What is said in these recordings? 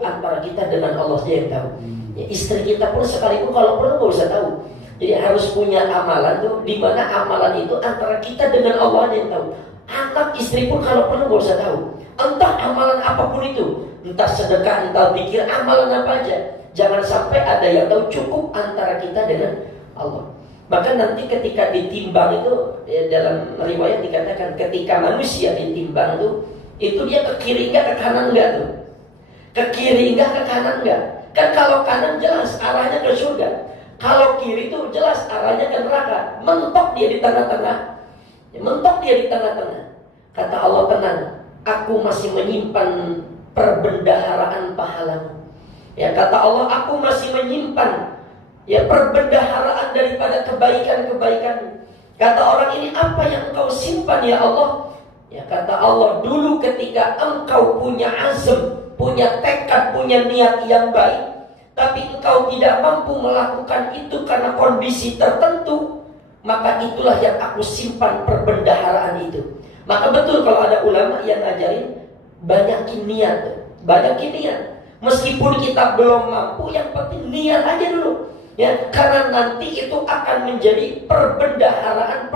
cukup antara kita dengan Allah saja yang tahu. Ya, istri kita pun sekalipun kalau perlu nggak usah tahu. Jadi harus punya amalan tuh, di mana amalan itu antara kita dengan Allah yang tahu. Anak istri pun kalau perlu nggak usah tahu. Entah amalan apapun itu, entah sedekah, entah zikir, amalan apa aja. Jangan sampai ada yang tahu, cukup antara kita dengan Allah. Maka nanti ketika ditimbang itu, ya, dalam riwayat dikatakan ketika manusia ditimbang tuh, itu dia ke kiri enggak, ke kanan enggak tuh. Ke kiri enggak, ke kanan enggak. Kan kalau kanan jelas arahnya ke surga, kalau kiri itu jelas arahnya ke neraka. Mentok dia di tengah-tengah. Ya, mentok dia di tengah-tengah. Kata Allah, tenang, aku masih menyimpan perbendaharaan pahalamu. Ya, kata Allah, aku masih menyimpan ya perbendaharaan daripada kebaikan-kebaikan. Kata orang ini, apa yang engkau simpan ya Allah? Ya, kata Allah, dulu ketika engkau punya azam, punya tekad, punya niat yang baik, tapi engkau tidak mampu melakukan itu karena kondisi tertentu, maka itulah yang aku simpan perbendaharaan itu. Maka betul kalau ada ulama yang ngajarin banyakin niat, banyakin niat. Meskipun kita belum mampu, yang penting niat aja dulu. Ya, karena nanti itu akan menjadi perbendaharaan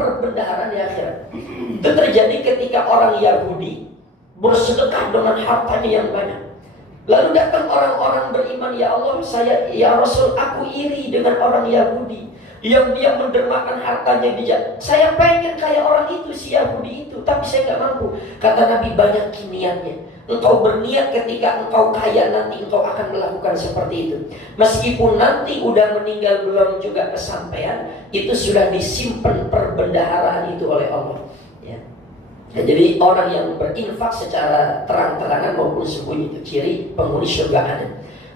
di akhirat. Itu terjadi ketika orang Yahudi bersedekah dengan hartanya yang banyak. Lalu datang orang-orang beriman, ya Allah, ya Rasul, aku iri dengan orang Yahudi yang dia mendermakan hartanya di jalan. Saya pengen kayak orang itu, si Yahudi itu, tapi saya nggak mampu. Kata Nabi, banyakin niatnya. Engkau berniat ketika engkau kaya nanti engkau akan melakukan seperti itu. Meskipun nanti udah meninggal belum juga kesampaian, itu sudah disimpan perbendaharaan itu oleh Allah. Ya. Ya, jadi orang yang berinfak secara terang-terangan maupun sembunyi itu ciri penghuni surga ada.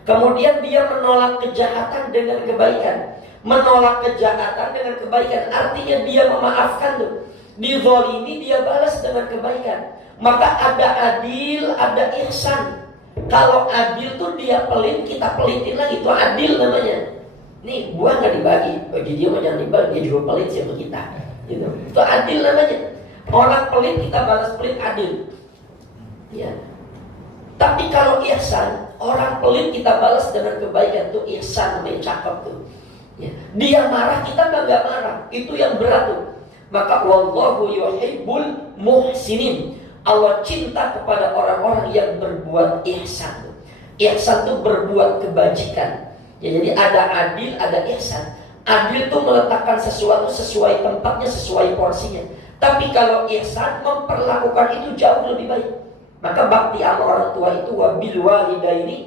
Kemudian dia menolak kejahatan dengan kebaikan. Menolak kejahatan dengan kebaikan artinya dia memaafkan tuh. Dizalimi dia balas dengan kebaikan. Maka ada adil, ada ihsan. Kalau adil tuh dia pelit, kita pelitin lagi, itu adil namanya. Nih buah nggak dibagi, bagi dia mah jangan dibagi, dia juga pelit sama kita. Gitu. Itu adil namanya. Orang pelit kita balas pelit, adil. Ya. Tapi kalau ihsan, orang pelit kita balas dengan kebaikan, tuh ihsan namanya, cakep tuh. Ya. Dia marah, kita nggak marah, itu yang berat tuh. Maka wallahu yuhibbul muhsinin. Allah cinta kepada orang-orang yang berbuat ihsan. Ihsan itu berbuat kebajikan. Ya, jadi ada adil, ada ihsan. Adil itu meletakkan sesuatu sesuai tempatnya, sesuai porsinya. Tapi kalau ihsan memperlakukan itu jauh lebih baik. Maka bakti sama orang tua itu wabil walidaini